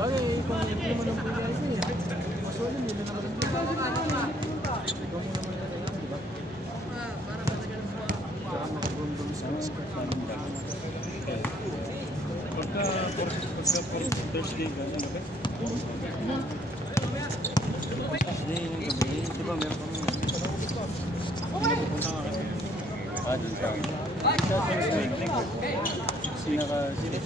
Bagay, kung hindi mo nang bigay ko eh. Masulin, hindi na naman. Ikaw mo naman yan, di ba? Para makagundong sa skirt pa ng dami. Pagka Thursday ka, ano ba? Thursday yung gabi, di ba meron kami? Pupunta ka kasi. Dun sa sinaka-silip, sinaka-silip.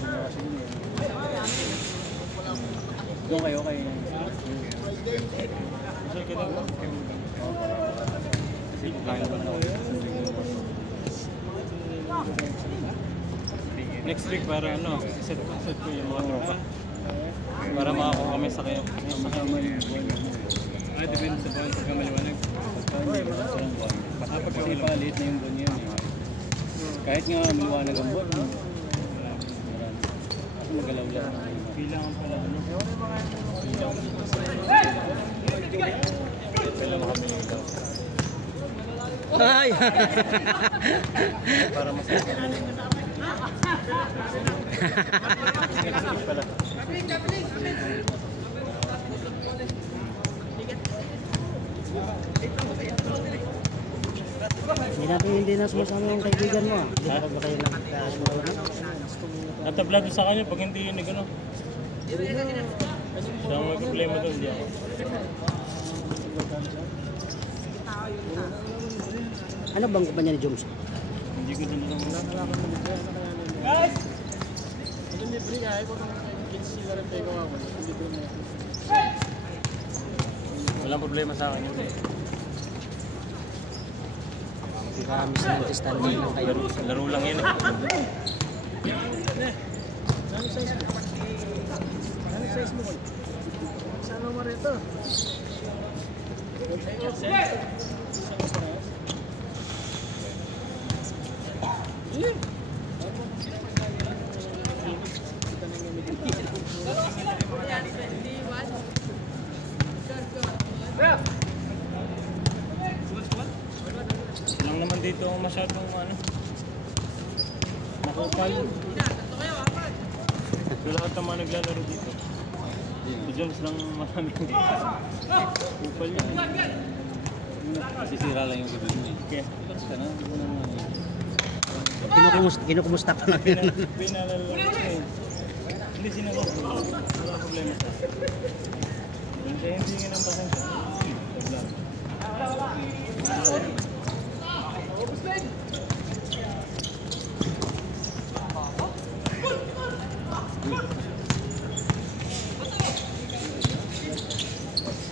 Doon kayo kay... Kasi kita ba? Next week para ano, set ko yung mga tropa. Para makakuha kami sa kayo. Depende sa buwan pagka maliwanag. Baka pagka late na yung buwan yun. Kahit nga maliwanag ang buwan. Ako magalaw lang. Bilangan pala ano? Bilang kami yung ilaw. Ay! Para masaya. Hindi na sumasama yung kaibigan mo. Hindi na ba kayo natablado sa kanya pag hindi yun gano'n. Siya ang may problema doon, hindi ako. Ano bang kumpanya ni Joms? Hindi ko doon alam. Guys! Ito may free kaya ko nang kids sila rin tayo ako. Hindi ko na. Walang problema sa akin yun eh. Hindi ka misunderstanding lang kayo. Laro lang yun eh. Ano size mo? Ano size mo? Saan mo rito? Lang naman dito masyadong ano. Nakupal. So lahat ng mga naglalaro dito. Si Jones lang marami dito. Kupal yan. Masisira lang yung gabin mo eh. Kaya, ka na. Kinukumusta ko lang yun. Pinalala ko eh. Hindi sinalala ko. Wala problema. Kaya hindi nga nang pasensya.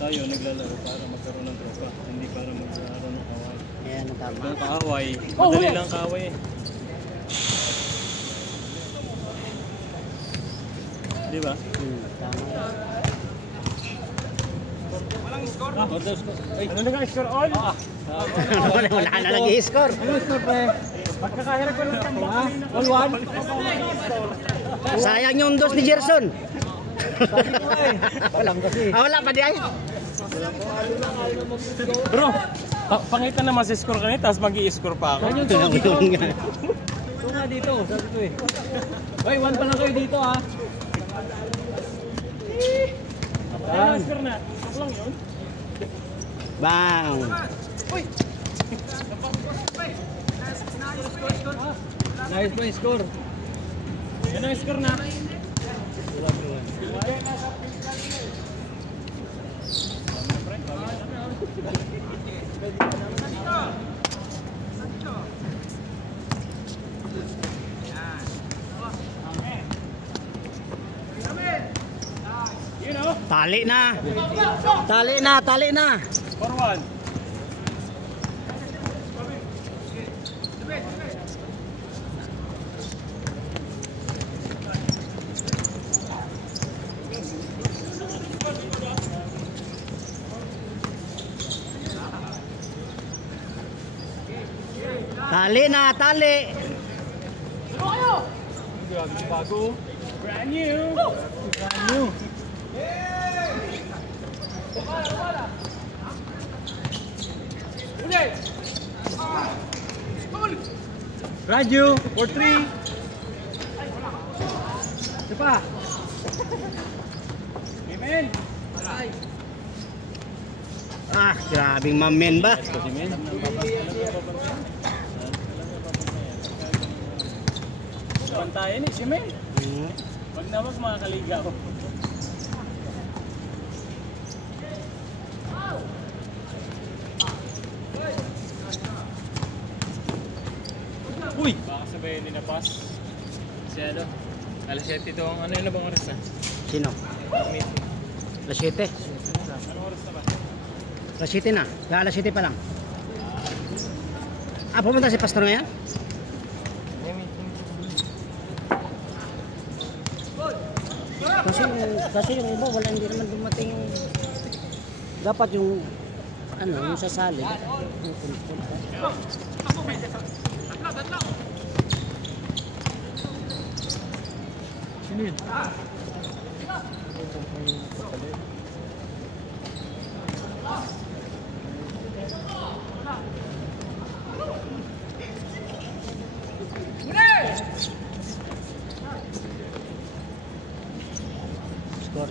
Tayo naglalaro para magkaroon ng tropa, hindi para magkaroon ng kaaway. Ayan, ang tama. Ang kaaway, madali lang kaaway eh. Di ba? Tama. Walang score? Ay, ano nag-score all? Wala na nag-i-score. Ano score pa eh? Pagkakahirap ko lang kami. All one? Sayang yung dos ni Gerson. Walang kasi. Wala pa di ay. Bro, pangitan naman si score kanina, tapos mag-i-score pa ako. Ito nga dito, sabi ko eh. Hoy, one pa lang kayo dito ha. Ano score na? Ako lang yun? Bang! Nice pa yung score. Yan ang score na. Tali na. Tali na, tali na. For one. Tali na, tali. Bago. Brand new. Brand new. Raju, for 3. Ito pa. Amen. Ah, grabing mamen ba? Pantayan eh, si Men. Wag na wag makakaligaw. Uy! Baka sabayin ni na pass. Si ano? Alas 7 ito ang ano yun na bang oras na? Sino? Meeting. Alas 7. Anong oras na ba? Alas 7 na. Kaya alas 7 pa lang. Ah, pumunta si Pastor ngayon? Kasi yung iba wala, hindi naman dumating yung dapat yung ano yung sasali. Sino yun?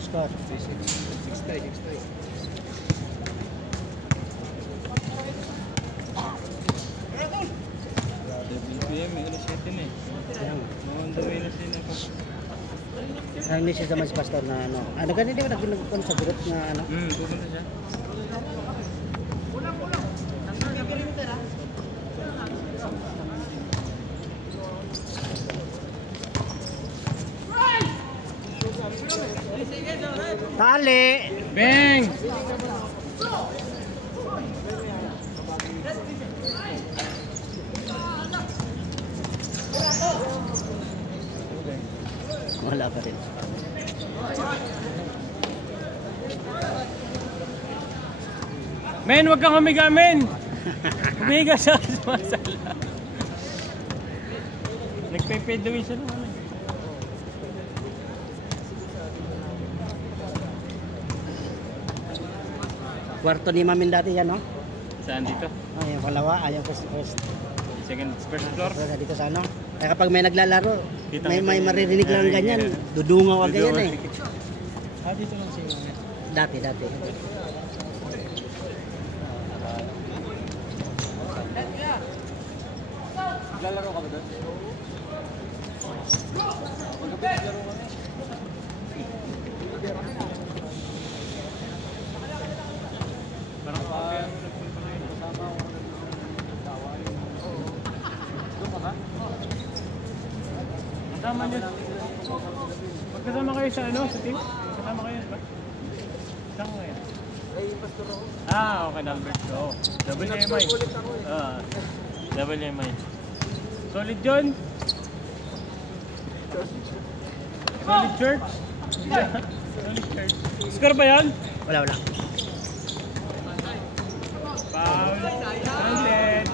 Score. 6-6. BPM, alas 7 na eh. Kaya nga. On the way na sila. Ang message naman si Pastor na ano. Ano ganun di ba nagpapon sa group na ano? Pupunta siya. Tali! Bang! Wala pa rin. Men, wag kang humiga, men! Humiga siya sa masala. Nagpe-pedawin siya naman. Kwarto ni Mamin dati yan, no? Saan dito? Ah, yung palawa, yung first First floor? dito sa ano. Kaya kapag may naglalaro, Kita may kita yun. maririnig lang Maririnig ganyan. yan. Dudungaw agad yan eh. Ah, dito lang siya. Dati. Lalaro ka ba doon? Parang kaya nagpunta na yun. Kasama ako doon ka ba? Kasama niyo. Magkasama kayo sa ano? Sa team? Kasama kayo ba? Saan kayo? Ah, okay, Albert. Oo. WMI. WMI. Solid yun? Solid church? Solid church. Score ba yan? Wala. Foul. Counted.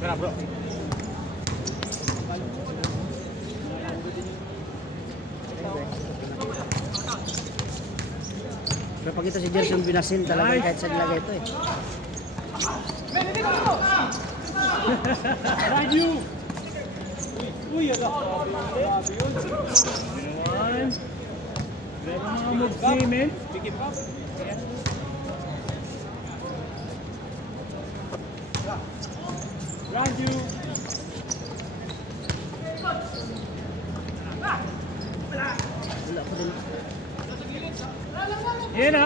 Tara bro. Pero pag ito si Gerson Binasin talaga kahit saan nilagay ito eh. Raju! Uy, ala. Grabe yun. Grabe mga moves ni men. Pick it up. Raju! Wala pa din. Yan na.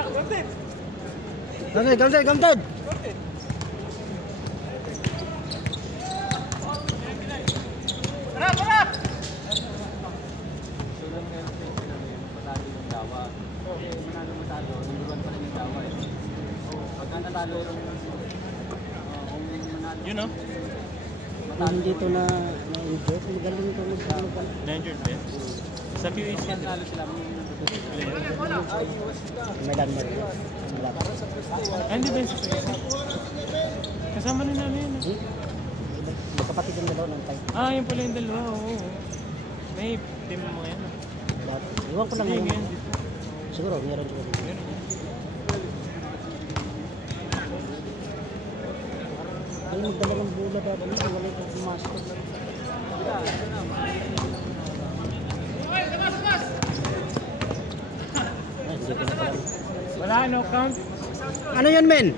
Gamtad! Yun no? Kung hindi ito na-enjoy, magaling ito mag-ano. Na-injured ba yan? Sa QAC yan. May dami rin. Hindi ba yun sa QAC? Kasama na namin yun. Eh? Magkapatid ang dalawa ng tayo. Ah, yun pala yung dalawa. Oo. May team mo yan. Iwan ko lang Hindi, ngayon. ngayon dito. Siguro, meron siguro. Meron yan. Ay, magdala ng bula dapat. Wala yung pumasok. Ay, hindi ko na pala. Wala, no count. Ano yun, men?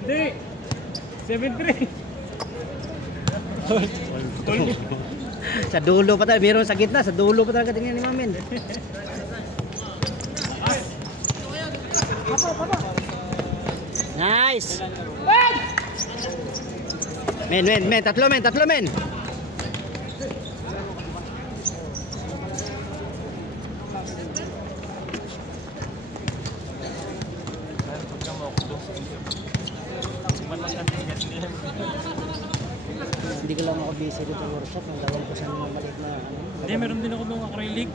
Hindi. 7-3. Sa dulo pa tayo. Meron sa gitna. Sa dulo pa talaga tingnan ni Mamin. Nice. Men. Tatlo, men. Hindi ko lang ako busy dito sa workshop. Ang gawin ko sa mga maliit na ano. Hindi, meron din ako ng acrylic.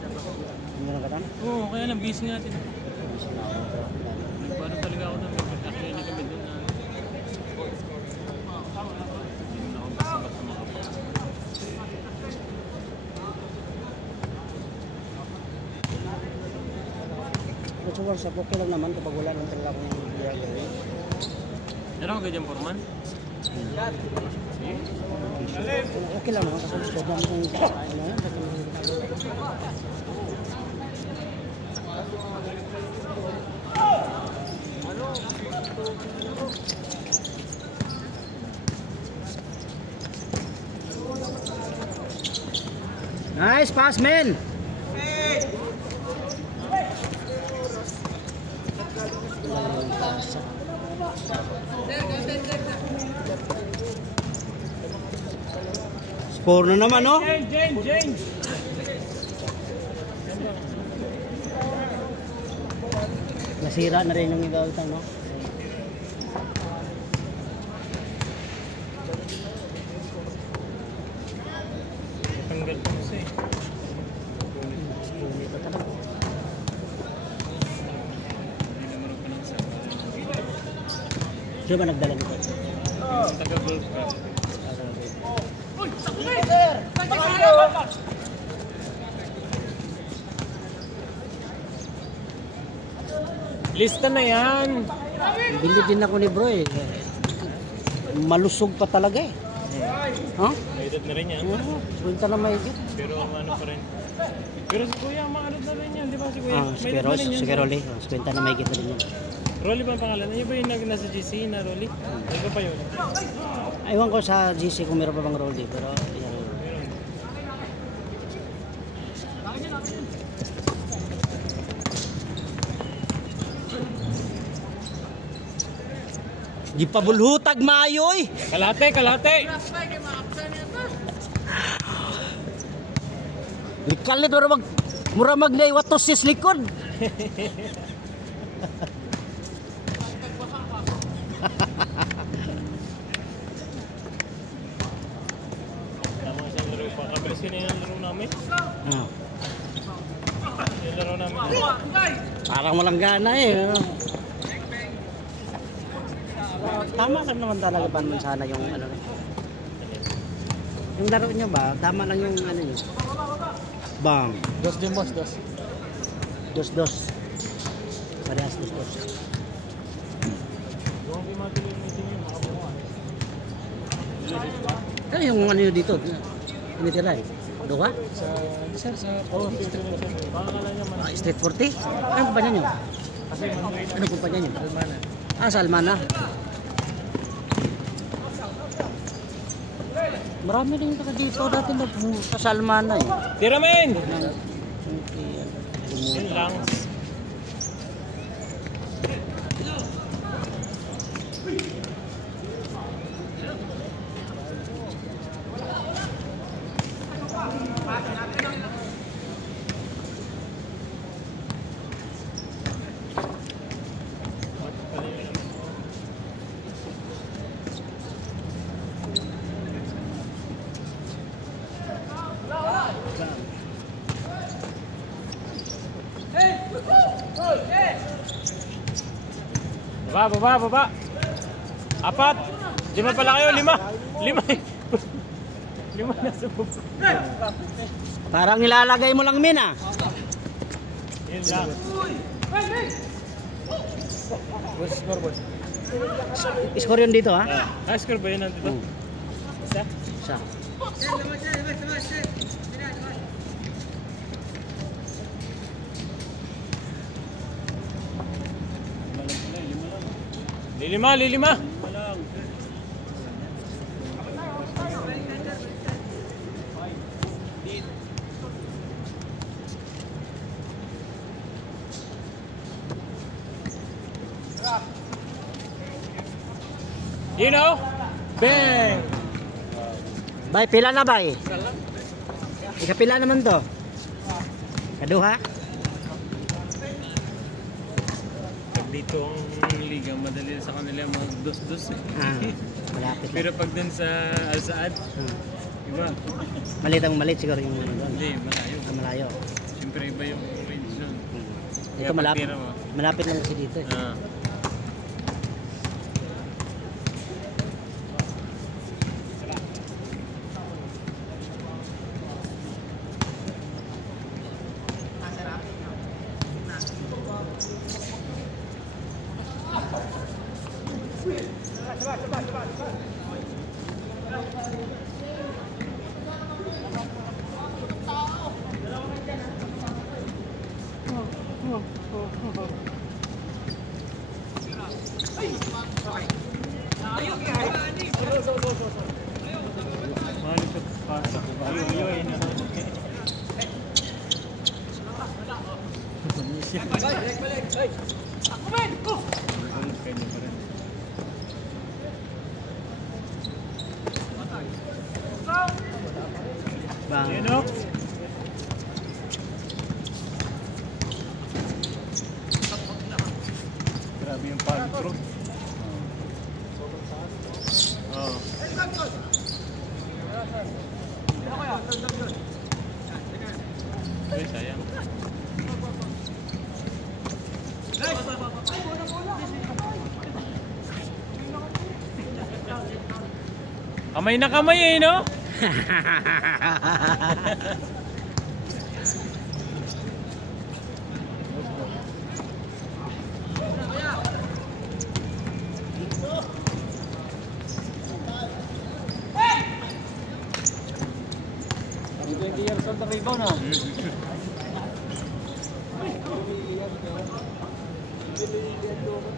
Meron ka tam? Oo, kaya lang busy nga din. Busy na ako. Parang talaga ako doon. Acrylic kami doon na. Sa workshop, okay lang naman kapag wala lang talaga akong gagawin. Meron ka dyan, Foreman? Okay lang naman kasi gusto namin kung ano yan. Nice pass, man. Score na naman, no? Change! Nasira na rin yung igawitang, no? Tanggal pa siya eh. Dito talaga. Sino ba nagdala nito? Yung taga-golf ka. Lista na yan. Bili din ako ni bro eh. Malusog pa talaga eh. Ha? May edad na rin yan. Punta na may higit. Pero ano pa rin. Pero si Kuya, maanod na rin yan. Di ba si Kuya? Si May edad na rin yan. Rolly. Punta na may higit na rin yan. Rolly ba ang pangalan? Ano ba yung nasa GC na Rolly? Ano pa yun? Aywan ko sa GC kung meron pa bang Rolly. Pero yan. Meron. Di pa bulhutag maayo eh. Kalate! Likalit mura magnay watos sis likod. Tama siyang laro pa. Kabilis yun yung laro namin. Yung laro namin. Parang walang gana eh. Tama lang naman talaga pa naman sana yung ano. Yung laro nyo ba? Tama lang yung ano nyo. Bang. Dos din boss, dos. Dos. Parehas dos. Yung matuloy yung meeting yun, makabuha. Ano yung ano nyo dito? Tinitira eh. Doha? Sa street 40. Pakakala niya man. Street 40? Anong kumpanya nyo? Kasi man, Anong kumpanya nyo? Almana. Sa Almana. Marami rin taga dito dati sa Almana eh. Tira men! Yun Yun lang. Baba. Apat. 5 pala kayo, 5. 5 eh. 5 na sa baba. Parang nilalagay mo lang min ah. Yun lang. Score yun dito ha? High score ba yun nandito? Isa? Isa. Lilima. You know? Bang! Bay, pila na bay? Ikapila naman to? Kaduha? Pag dito ang liga, madali sa kanila mag-dos-dos eh. Malapit lang. Pero pag dun sa Al-Saad, iba. Malit siguro yung ano doon. Hindi, malayo. Malayo. Siyempre iba yung range nun. Ito Kaya malapit. pagtira mo. Malapit lang kasi dito eh. Bang. You know? Grabe yung power through. Oh. Ay, sayang. Kamay na kamay eh, no?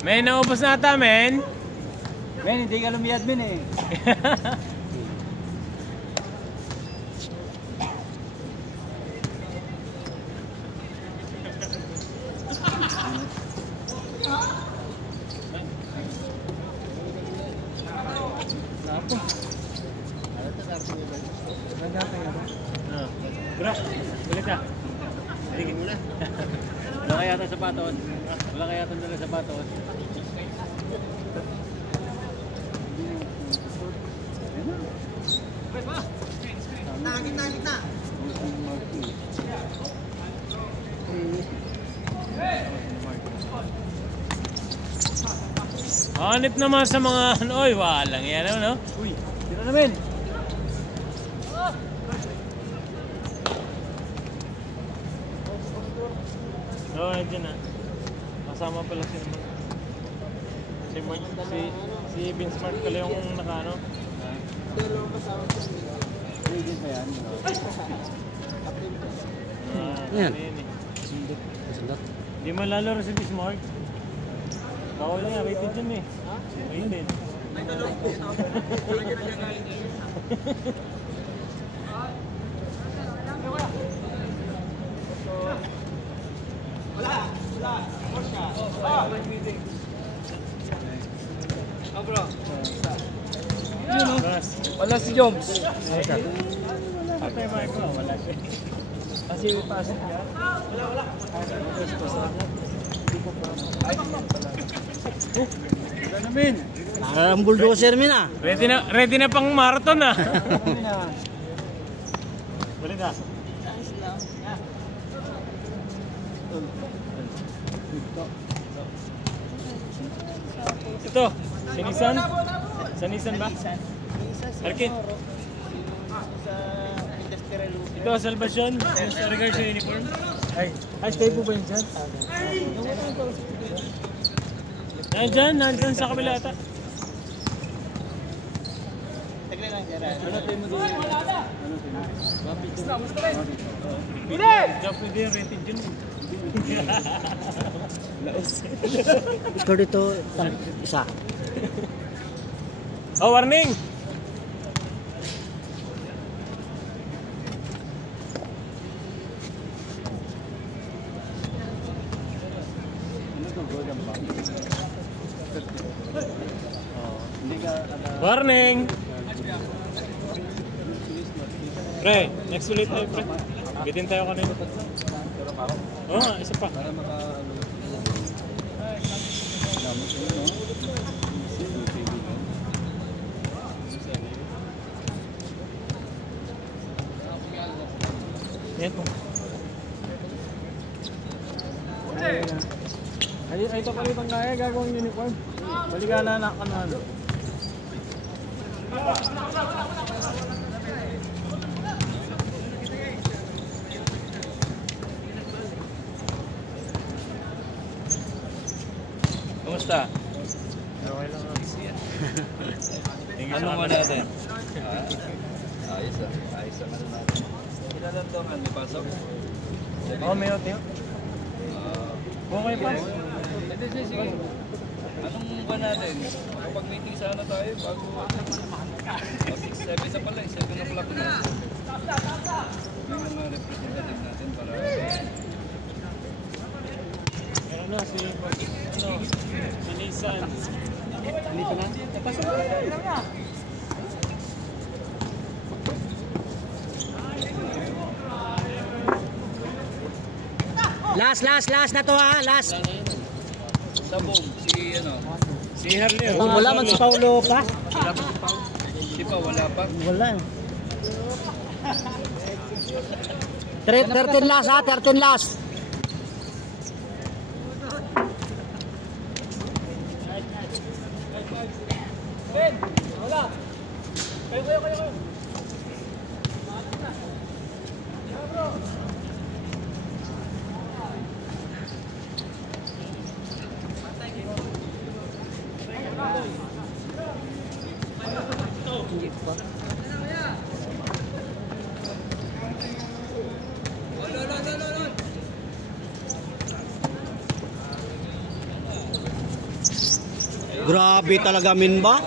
Men, naubos na ata, men. Men, hindi ka lumiyad men eh. Bro, ulit na. Sige muna. Wala kaya itong sapatos. Wala kaya itong dala sapatos. Gitna. Hanip naman sa mga ano, oy, walang yan, ano? Uy, tira na men. Oo, nandiyan na. Kasama pala si Mark. Si Mark, si Vince Mark pala yung nakaano. Legend pa yan. Yan. Ano yun eh. Sundot. Hindi man lalaro si Vince Mark. Bawal nga, rated dyan eh. Rated. Wala si Joms. Patay ba ito? Wala siya. Kasi pasok niya. Wala. Wala na men. Parang bulldozer min ah. Ready na pang marathon ah. Balik na. Ito, sa Nissan? Sa Nissan ba? Isa sa Arkit. sa industrial loop. Ito, Salvacion. Sa regard sa uniform. Ay, stay po ba yun dyan? Nandyan sa kabila ata. Tagli lang, Jara. Ano tayo mo doon? Job pwede yung rated yun. Laos. Ikaw dito, isa. Oh, warning! Warning! Pre, next ulit tayo, pre. Bitin tayo kanina. Oo nga, isa pa. Ito. Ay, ito pala itong kaya gagawang uniform. Balikan na anak ano. Kumusta? Okay lang. Ano mo natin? Ayos ah. Ayos ang ano natin. Kailan daw nga, may pasok? Oo, may hotel. Okay pa. Sige. Anong ba natin? Makapag-meeting sana tayo bago 7 na pala eh. 7 o'clock na. Yung mga representative natin para... Meron na si Nissan. Dito na. Last na to ha, last. Sabong, si ano? Si Harley. Wala man si Paulo pa. Wala pa si Pao? Si Pao, wala pa? Wala. 13 last ha, 13 last. Grabe talaga min ba?